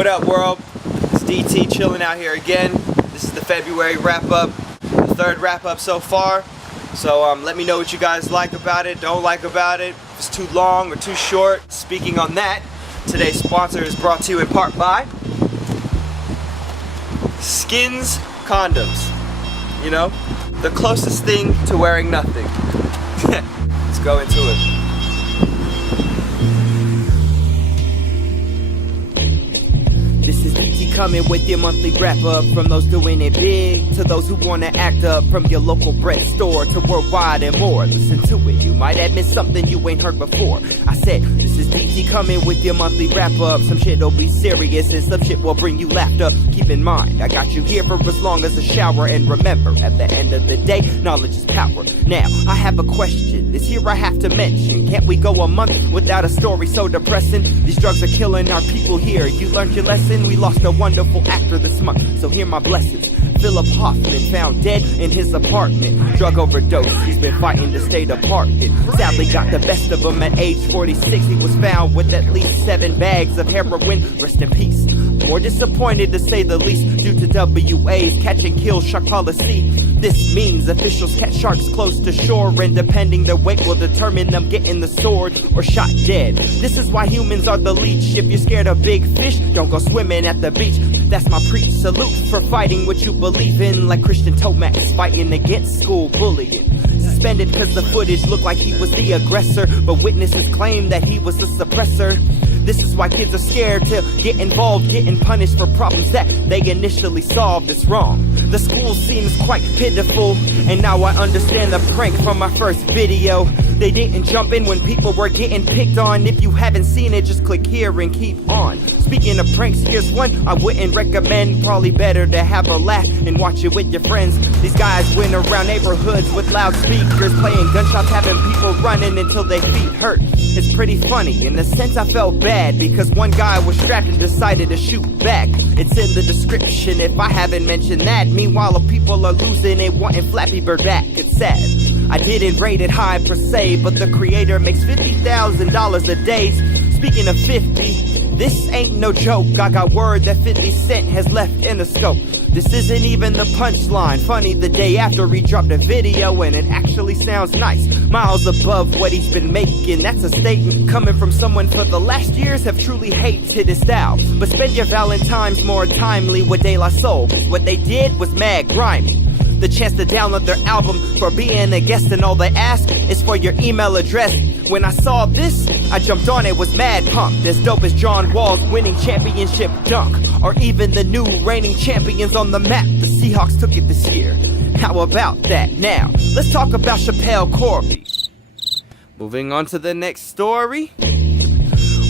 What up, world? It's DT chilling out here again. This is the February wrap-up, the third wrap-up so far. So let me know what you guys like about it, don't like about it, if it's too long or too short. Speaking on that, today's sponsor is brought to you in part by Skyn's Condoms. You know, the closest thing to wearing nothing. Let's go into it. This is DT coming with your monthly wrap-up. From those doing it big to those who want to act up. From your local bread store to worldwide and more. Listen to it, you might have missed something you ain't heard before. I said, this is DT coming with your monthly wrap-up. Some shit'll be serious and some shit will bring you laughter. Keep in mind, I got you here for as long as a shower. And remember, at the end of the day, knowledge is power. Now, I have a question. This here I have to mention. Can't we go a month without a story so depressing? These drugs are killing our people here. You learned your lesson? We lost a wonderful actor this month, so hear my blessings. Philip Hoffman found dead in his apartment. Drug overdose, he's been fighting to stay departed. Sadly got the best of him at age 46. He was found with at least 7 bags of heroin. Rest in peace. More disappointed to say the least due to WA's catch and kill shark policy. This means officials catch sharks close to shore, and depending their weight will determine them getting the sword or shot dead. This is why humans are the leech. If you're scared of big fish, don't go swimming at the beach. That's my preach. Salute for fighting what you believe in, like Christian Tomax fighting against school bullying. Suspended cause the footage looked like he was the aggressor, but witnesses claim that he was the suppressor. This is why kids are scared to get involved, getting punished for problems that they initially solved. It's wrong. The school seems quite pitiful, and now I understand the prank from my first video. They didn't jump in when people were getting picked on. If you haven't seen it, just click here and keep on. Speaking of pranks, here's one I wouldn't recommend. Probably better to have a laugh and watch it with your friends. These guys went around neighborhoods with loudspeakers, playing gunshots, having people running until their feet hurt. It's pretty funny. In a sense, I felt bad because one guy was strapped and decided to shoot back. It's in the description if I haven't mentioned that. Meanwhile, the people are losing it, wanting Flappy Bird back. It's sad. I didn't rate it high per se, but the creator makes $50,000 a day. Speaking of 50, this ain't no joke. I got word that 50 Cent has left Interscope. This isn't even the punchline. Funny, the day after he dropped a video and it actually sounds nice. Miles above what he's been making. That's a statement coming from someone for the last years have truly hated his style. But spend your Valentines more timely with De La Soul. What they did was mad grimy. The chance to download their album for being a guest, and all they ask is for your email address. When I saw this, I jumped on it, was mad pumped. As dope as John Wall's winning championship dunk, or even the new reigning champions on the map. The Seahawks took it this year. How about that? Now, let's talk about Chappelle Corby. Moving on to the next story.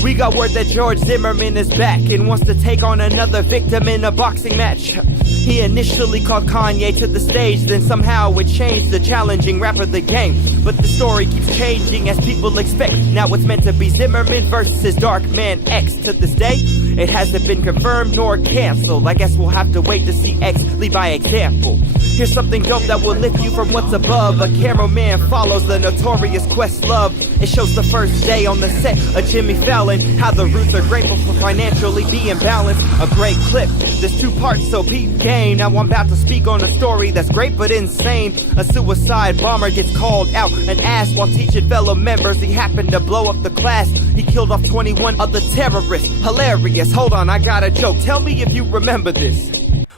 We got word that George Zimmerman is back and wants to take on another victim in a boxing match. He initially called Kanye to the stage, then somehow it changed the challenging rapper the game. But the story keeps changing as people expect. Now it's meant to be Zimmerman versus Darkman X. To this day, it hasn't been confirmed nor canceled. I guess we'll have to wait to see X lead by example. Here's something dope that will lift you from what's above. A cameraman follows the notorious Questlove. It shows the first day on the set of Jimmy Fallon, how the roots are grateful for financially being balanced. A great clip, there's 2 parts, so peep game. Now I'm about to speak on a story that's great but insane. A suicide bomber gets called out and asked while teaching fellow members. He happened to blow up the class. He killed off 21 other terrorists. Hilarious. Hold on, I got a joke. Tell me if you remember this.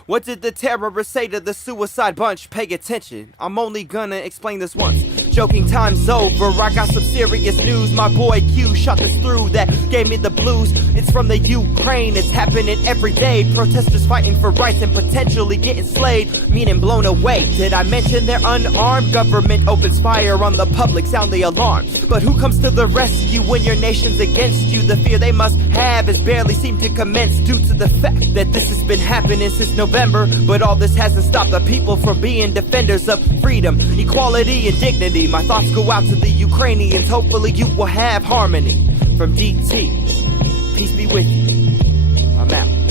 What did the terrorists say to the suicide bunch? Pay attention, I'm only gonna explain this once. Joking time's over, I got some serious news. My boy Q shot this through, that gave me the blues. It's from the Ukraine, it's happening every day. Protesters fighting for rights and potentially getting slayed, meaning blown away. Did I mention they're unarmed? Government opens fire on the public, sound the alarm. But who comes to the rescue when your nation's against you? The fear they must have has barely seemed to commence due to the fact that this has been happening since November. But all this hasn't stopped the people from being defenders of freedom, equality, and dignity. My thoughts go out to the Ukrainians. Hopefully you will have harmony. From DT, peace be with you. I'm out.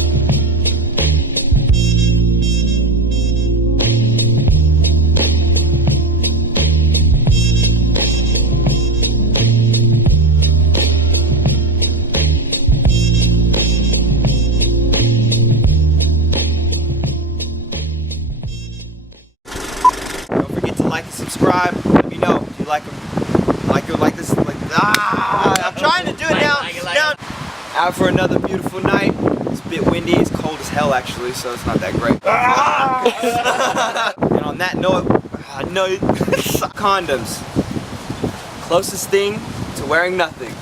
go like this, like I'm trying to do it now. Out for another beautiful night. It's a bit windy. It's cold as hell actually, so it's not that great. And on that note, condoms. Closest thing to wearing nothing.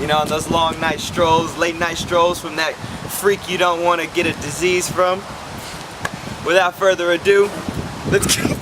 You know, on those long night strolls, late night strolls from that freak you don't want to get a disease from. Without further ado, let's get